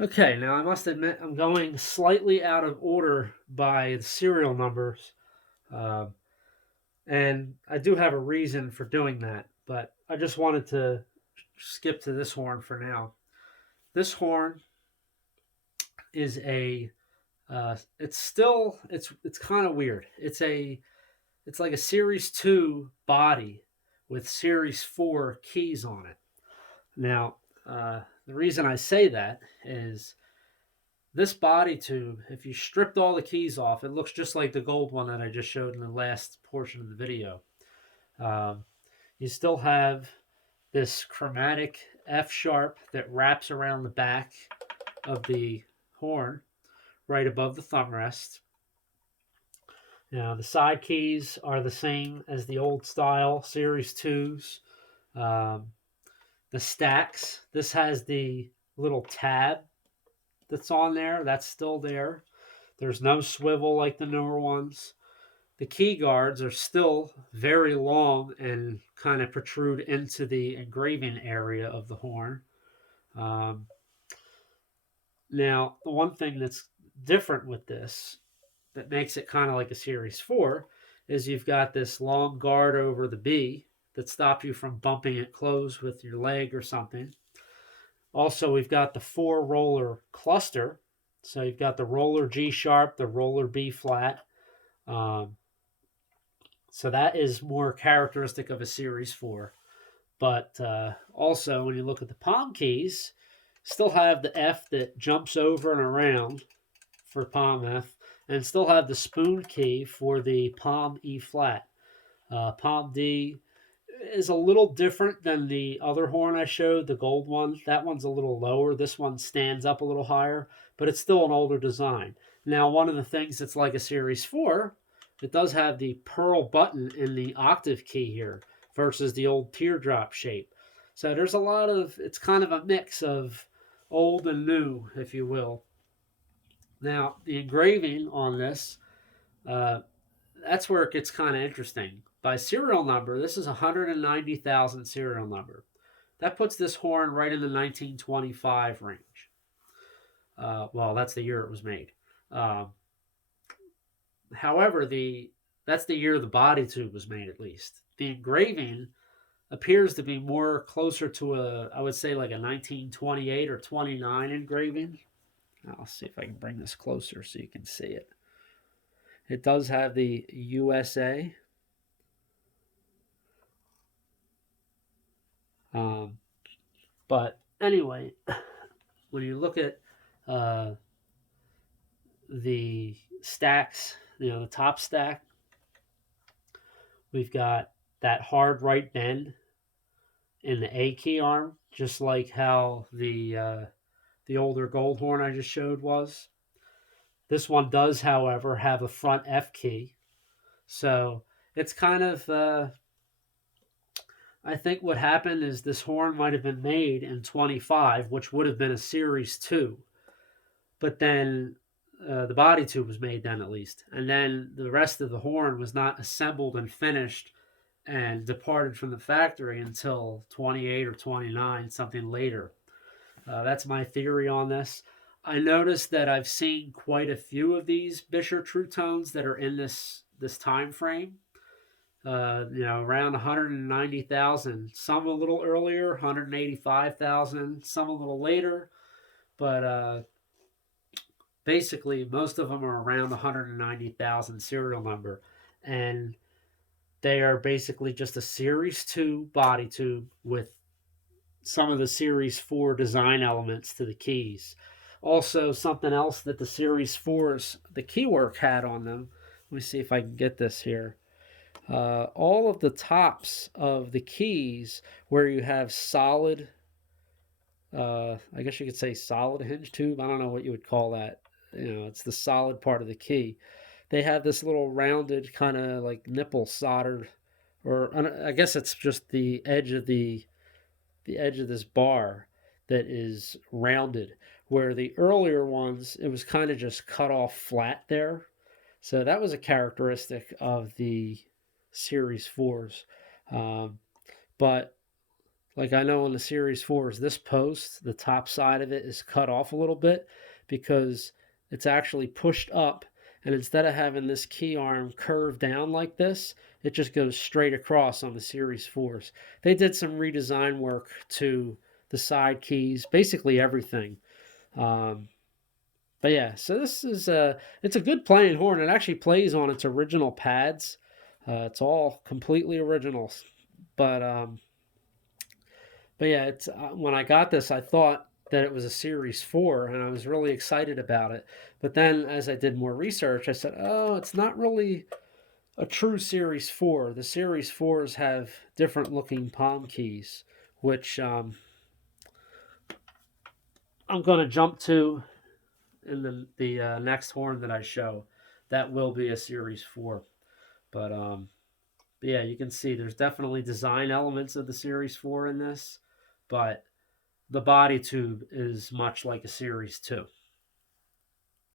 Okay, now I must admit I'm going slightly out of order by the serial numbers, uh, and I do have a reason for doing that, but I just wanted to skip to this horn for now. This horn is a it's kind of weird. It's like a Series 2 body with Series 4 keys on it. Now, the reason I say that is this body tube, if you stripped all the keys off, it looks just like the gold one that I just showed in the last portion of the video. Um, you still have this chromatic F sharp that wraps around the back of the horn right above the thumb rest. Now, the side keys are the same as the old style Series 2s. Um, the stacks, this has the little tab that's on there, that's still there. There's no swivel like the newer ones. The key guards are still very long and kind of protrude into the engraving area of the horn. Um, Now, the one thing that's different with this that makes it kind of like a Series 4 is you've got this long guard over the B that stops you from bumping it closed with your leg or something. Also, we've got the four roller cluster. So you've got the roller G sharp, the roller B flat. Um, so that is more characteristic of a Series 4. But also, when you look at the palm keys, still have the F that jumps over and around for palm F, and still have the spoon key for the palm E flat. Palm D is a little different than the other horn I showed, the gold one. That one's a little lower. This one stands up a little higher, but it's still an older design. Now, one of the things that's like a Series 4, it does have the pearl button in the octave key here versus the old teardrop shape. So there's a lot of, it's kind of a mix of old and new, if you will. Now, the engraving on this, uh, that's where it gets kind of interesting. By serial number, this is 190,000 serial number. That puts this horn right in the 1925 range. Well, that's the year it was made. Um, However, that's the year the body tube was made, at least. The engraving appears to be more closer to I would say like a 1928 or 29 engraving. I'll see if I can bring this closer so you can see it. It does have the USA. Um, but anyway, when you look at uh, the stacks, the top stack, we've got that hard right bend in the A key arm, just like how the older gold horn I just showed was. This one does, however, have a front F key, so it's kind of. I think what happened is this horn might have been made in 25, which would have been a Series 2, but then the body tube was made then at least, and then the rest of the horn was not assembled and finished and departed from the factory until 28 or 29, something later. That's my theory on this. I noticed that I've seen quite a few of these Buescher True Tones that are in this time frame. Around 190,000. Some a little earlier, 185,000. Some a little later, but basically most of them are around the 190,000 serial number, and they are basically just a Series 2 body tube with some of the Series 4 design elements to the keys. Also, something else that the Series 4s, the keywork had on them. Let me see if I can get this here. All of the tops of the keys where you have solid, I guess you could say solid hinge tube. I don't know what you would call that. It's the solid part of the key. They have this little rounded kind of like nipple soldered, or I guess it's just the edge of this bar that is rounded. Where the earlier ones, it was kind of just cut off flat there. So that was a characteristic of the Series 4s. But Like I know on the Series 4s, this post, the top side of it is cut off a little bit because it's actually pushed up. And instead of having this key arm curve down like this, it just goes straight across on the Series 4s. They did some redesign work to the side keys, basically everything. Um, but yeah, so this is it's a good playing horn. It actually plays on its original pads. It's all completely original. But but yeah, it's when I got this, I thought that it was a Series 4, and I was really excited about it. But then, as I did more research, I said, "Oh, it's not really a true Series 4. The Series 4s have different looking palm keys, which I'm going to jump to in the next horn that I show. That will be a Series 4. But yeah, you can see there's definitely design elements of the Series 4 in this, but the body tube is much like a Series 2.